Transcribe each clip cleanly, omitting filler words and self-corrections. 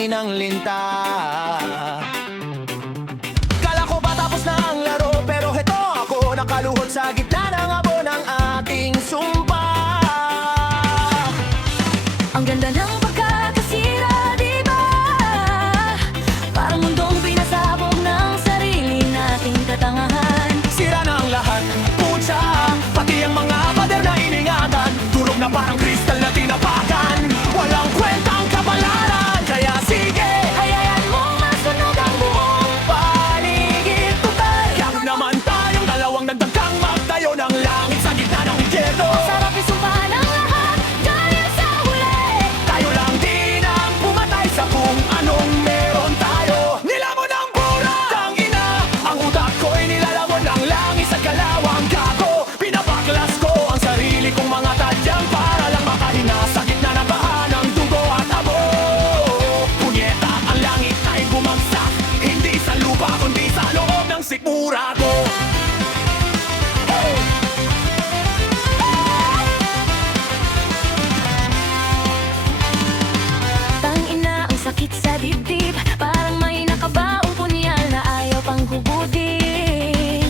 hangin ang linta. Kala ko ba tapos na ang laro, pero heto ako nakaluhod sa gitna ng abo ng ating sumpa. Ang ganda ng pagkakasira, di ba? Parang mundong pinasabog ng sarili nating katangahan. Sira na ang lahat, putya, pati ang mga pader na iningatan. Durog na parang kristal na tinapakan. Walang kwentang kapalaran, kaya sige, Hayaan mong masunog ang buong paligid total. Yak naman tayong dalawang nagdagkang magtayo ng langit sa gitna ng impyerno. sarap isumpahan ang lahat dahil sa huli. Tayo lang din ang pumatay sa kung anong meron tayo. Nilamon ang pura, tangina. Ang utak ko'y nilalamon ng langis at kalawang gago. Pinabaklas ko ang sarili kong mga tadyang para lang makahinga sa gitna ng baha ng dugo at abo. Punyeta, ang langit ay bumagsak, hindi sa lupa kundi sa loob ng sikmura ko. Tangina, ang sakit sa dibdib. Parang may nakabaong punyal na ayaw pang hubudin.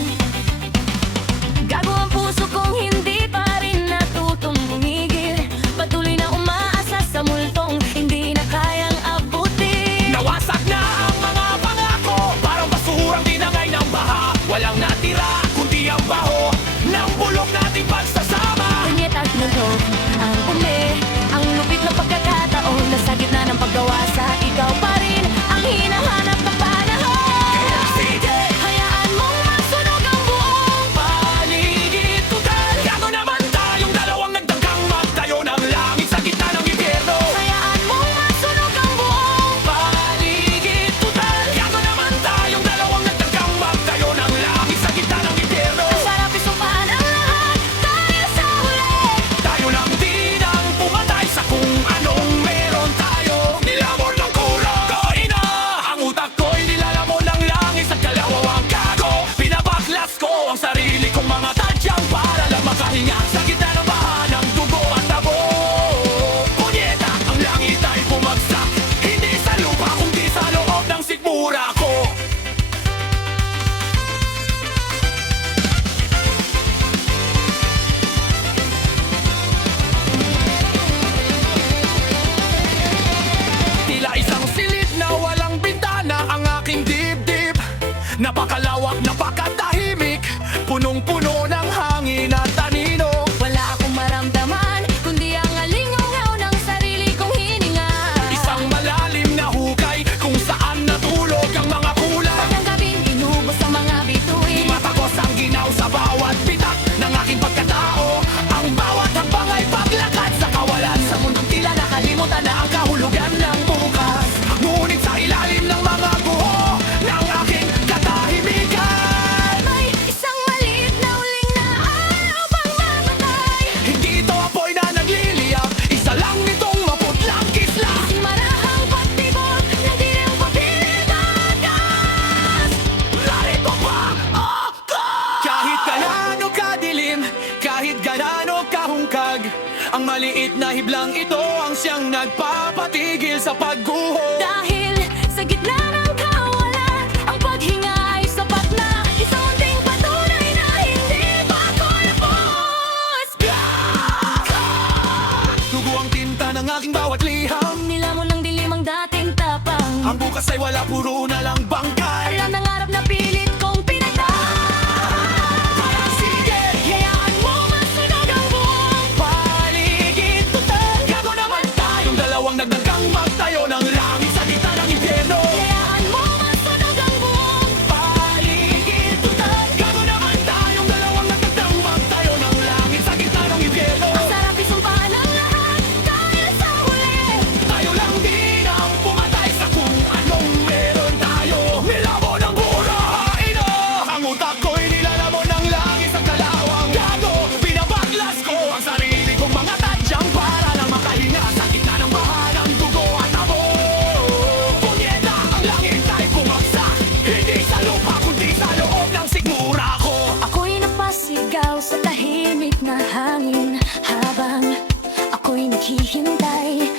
Gago ang puso kong hindi pa rin natutong bumigil. Patuloy na umaasa sa multong hindi na kayang abutin. Nawasak na ang mga pangako, parang basurang tinangay ng baha. Walang natira, kundi ang baho ng bulok nating pagsasama. Punyet at mundo ang umi. Ang lupit na pagkakataon na sa gitna ng paggawa sa ikaw pa rin ang hinahanap ng panahon. Kaya sige, Hayaan mong masunog ang buong paligid total. Gago naman tayong dalawang nagdagkang magtayo ng langit sa gitna ng impyerno. Hayaan mong masunog ang buong Paligid total. Gago naman tayong dalawang nagdagkang magtayo ng langit sa gitna ng impyerno. sarap isumpahan ang lahat dahil sa huli. Tayo lang din ang pumatay sa kung anong meron tayo. Nilamon ng kura, kaina. Ang utak ko'y nilalamon ng langis at kalawawang gago. Pinabaklas ko ang sarili kong mga tadyang para lang makahinga sa gitna ng baha ng dugo at tabo. Punyeta, ang langit ay bumagsak, hindi sa lupa kundi sa loob ng sikmura ko. Tila isang silid na walang bintana ang aking dibdib. Napakalawak, napakatahimik, punong-puno ng hangin at tanino. Wala akong maramdaman kundi ang alingaw ng sarili kong hininga. Isang malalim na hukay kung saan natulog ang mga kulay. Ng gabing inubos ang mga bituin. Matagos ang ginaw sa bawat bitak ng aking pagkatao. Ang bawat hakbang ay paglakad sa kawalan. Sa mundong tila nakalimutan na ang kahulugan ng bukas. Ngunit sa ilalim ng mga guho ng aking katahimikan, May isang maliit na uling na araw pang mamatay. hindi ito apoy na nagliliyak, isa lang itong maputlang kisla. Marahang patibot ng direng patilibagas. Narito pa ako! Kahit gaano kadilim, kahit gaano kahungkag, ang maliit na hiblang ito ang siyang nagpapatigil sa pagguho. Dahil sa gitna ng kawalan, ang paghinga ay sapat na. Isang unting patunay na hindi pa ako lapos. Dugo ang tinta ng aking bawat liham. Nilamon ng dilim ang dating tapang. Ang bukas ay wala, puro na lang bangkay. Ang nangarap na pilit kong pinagdaan. Kaya sige, Hayaan mo masunog ang buong paligid total. Gago naman tayong dalawang nagdagkang magtayo ng langit sa gitna ng impyerno. Hayaan mo masunog ang buong Paligid total. Gago naman tayong dalawang nagdagkang magtayo ng langit sa gitna ng impyerno. sarap isumpahan ang lahat dahil sa huli. Tayo lang din ang pumatay sa kung anong meron tayo. Nilamon ng pura, ina. Ang utak ko'y nilalamon ng langis at kalawang gago. Pinabaklas ko ang sarili kong mga tadyang para lang makahinga sa gitna ng baha ng dugo at tabo. Punyeta, ang langit ay bumagsak, hindi sa lupa kundi sa loob ng sikmura ko. Ako'y napasigaw sa tahimik na hangin habang ako'y naghihintay